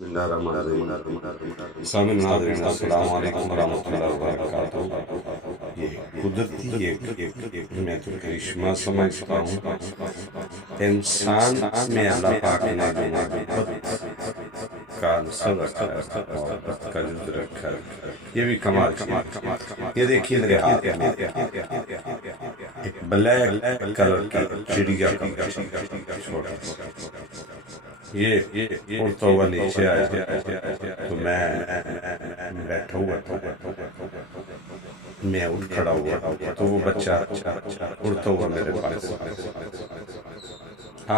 بسم اللہ الرحمن الرحیم۔ سامعین ناظرین السلام علیکم ورحمۃ اللہ وبرکاتہ۔ یہ قدرتی ایک میں تو کرشمہ سمجھتا ہوں، انسان میں اللہ پاک نے جو محبت کا عنصر رکھا ہے، محبت کا جز رکھا ہے، یہ بھی کمال چیز۔ یہ دیکھیے میرے ہاتھ میں ایک بلیک کلر کی چڑیا کا چھوٹا سا، یہ اڑتا ہوا نیچے آیا تو میں بیٹھا ہوا تھا، میں اٹھ کھڑا ہوا تو وہ بچہ اڑتا ہوا میرے پاس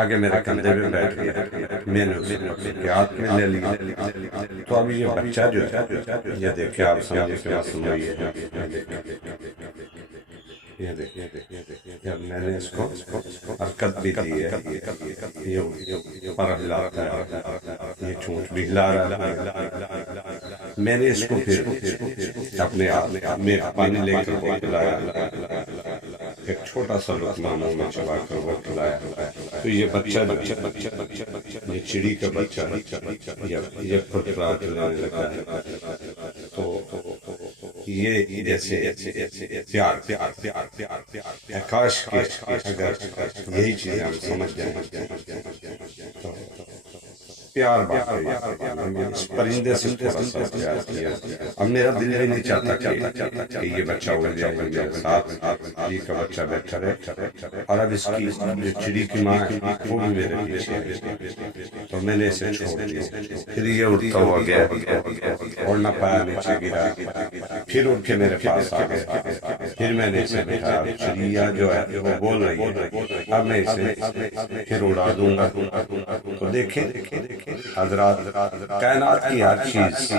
آگے میرے کندھے پہ بیٹھ گیا، میں نے اسے پکڑ کے ہاتھ میں لے لیا۔ تو اب یہ بچہ جو ہے، یہ دیکھیں آپ سمجھے کہ معصوم ہوئی ہے، یہ دیکھیں جب میں نے اس کو حرکت بھی دی ہے، یہ پر ہلاتا ہے، یہ چونچ بھی ہلا رہا ہے۔ میں نے اس کو پھر اپنے ہاتھ میں پانی لے کر وہ پلایا، ایک چھوٹا سا لقمہ منہ میں چبا کر وہ پلایا۔ تو یہ بچہ یہ چڑی کا بچہ یہ پھٹپھڑاہٹ لینے لگا ہے۔ تو یہ جیسے پیار کاش کہ اگر یہی چیزیں ہم سمجھ جائیں تو پیار بات ہے۔ اس پرندے سے تھوڑا سا پیار کیا، اب میرا دل ہی نہیں چاہتا کہ یہ بچہ اڑ جائے میرے ساتھ، چڑی کا بچہ بیٹھا رہے، اور اب اس کی جو چڑی کی ماں ہے وہ بھی میرے پیچھے ہے، تو میں نے اسے چھوڑ دیا۔ پھر یہ اڑتا ہوا گیا، اڑنا پایا، نیچے گرا، پھر اڑ کے میرے پاس آ گیا، پھر میں نے اسے بٹھایا۔ چڑیا جو ہے وہ بول رہی ہے، اب میں اسے پھر اڑا دوں گا۔ تو دیکھیں حضرات، کائنات کی ہر چیز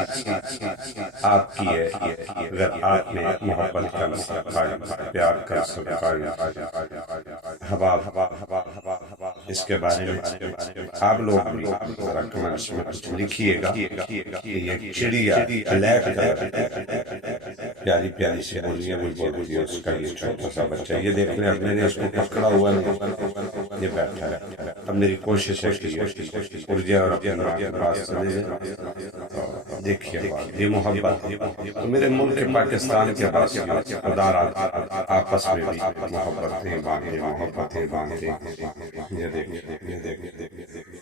آپ کی ہے اگر آپ میں محبت کا عنصر قائم، پیار کا عنصر قائم۔ ہوا اس کے بارے میں آپ لوگ بھی ذرا کمنٹس میں لکھیے گا کہ یہ چڑیا بلیک کلر پیاری پیاری سی بولیاں بھی بولتی ہے، اس کا یہ چھوٹا سا بچہ، یہ دیکھ لیں اب میں نے اس کو پکڑا ہوا نہیں، یہ بیٹھا ہے۔ اب میری کوشش ہے کہ اڑ جائے اور اپنی ماں کے پاس چلے جائے۔ دیکھیے یہ محبت، تو میرے ملک پاکستان کے باسی خدا را آپس میں بھی محبتیں باندھیں، محبتیں باندھیں۔ یہ دیکھیں